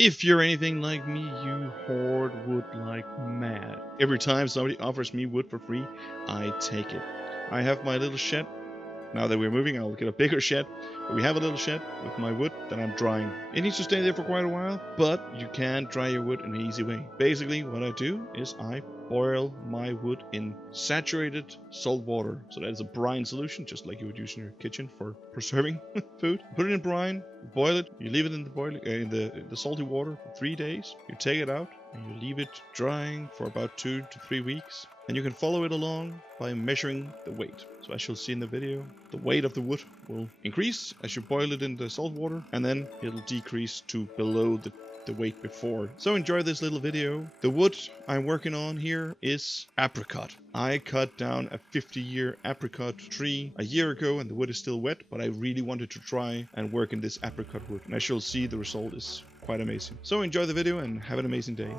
If you're anything like me, you hoard wood like mad. Every time somebody offers me wood for free, I take it. I have my little shed. Now that we're moving, I'll get a bigger shed. But we have a little shed with my wood that I'm drying. It needs to stay there for quite a while, but you can dry your wood in an easy way. Basically, what I do is I boil my wood in saturated salt water. So that is a brine solution, just like you would use in your kitchen for preserving food. Put it in brine, boil it. You leave it in the salty water for 3 days. You take it out and you leave it drying for about 2 to 3 weeks. And you can follow it along by measuring the weight. So as you'll see in the video, the weight of the wood will increase as you boil it in the salt water, and then it'll decrease to below the weight before. So enjoy this little video. The wood I'm working on here is apricot. I cut down a 50-year apricot tree a year ago and the wood is still wet, but I really wanted to try and work in this apricot wood. And as you'll see, the result is quite amazing. So enjoy the video and have an amazing day.